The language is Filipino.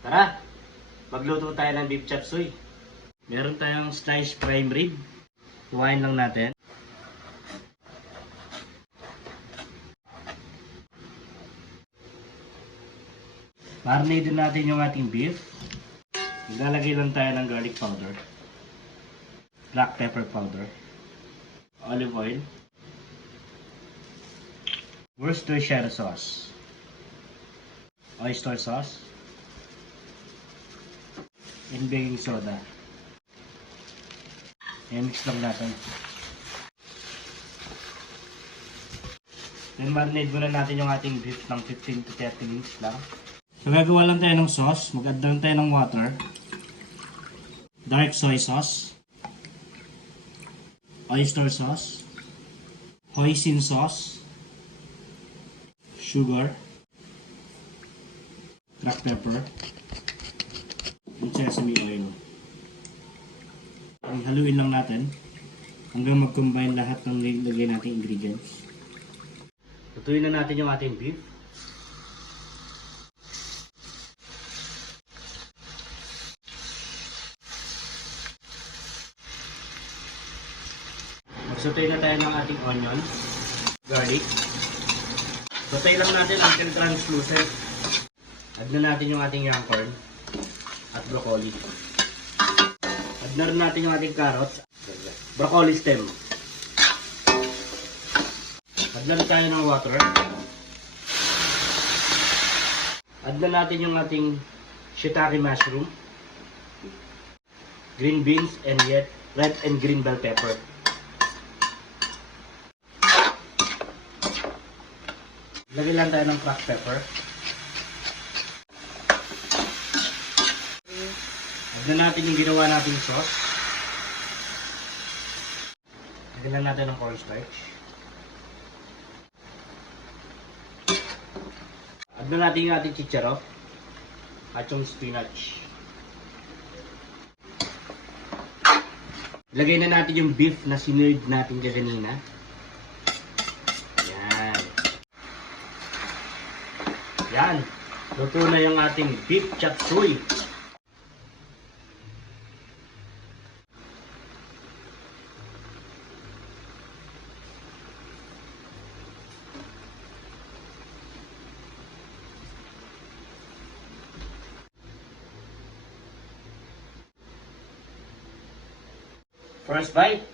Tara, magluto tayo ng beef chop suey. Meron tayong sliced prime rib. Kuhain lang natin. Marinate din natin yung ating beef. Maglalagay lang tayo ng garlic powder, black pepper powder, olive oil, Worcestershire sauce, oyster sauce, and baking soda. I-mix lang natin. Then marinate muna natin yung ating beef ng 15 to 30 minutes lang. So gagawa lang tayo ng sauce. Mag-add lang tayo ng water, dark soy sauce, oyster sauce, hoisin sauce, sugar, black pepper, and sesame oil. Haluin lang natin hanggang mag-combine lahat ng nilagay nating ingredients. Lutuin na natin yung ating beef. Magsutay na tayo ng ating onion, garlic. Sutay lang natin until translucent. Add na natin yung ating young corn at broccoli. Add na rin natin yung ating carrots, broccoli stem. Add na rin tayo ng water. Add na natin yung ating shiitake mushroom, green beans, and red and green bell pepper. Lagyan lang tayo ng cracked pepper. Add na natin yung ginawa nating sauce. Lagyan lang natin ng cornstarch. Add na natin yung ating chicharon at yung spinach. Lagay na natin yung beef na sinuid natin kanina. Yan. Luto na yung ating beef chop suey. First bite.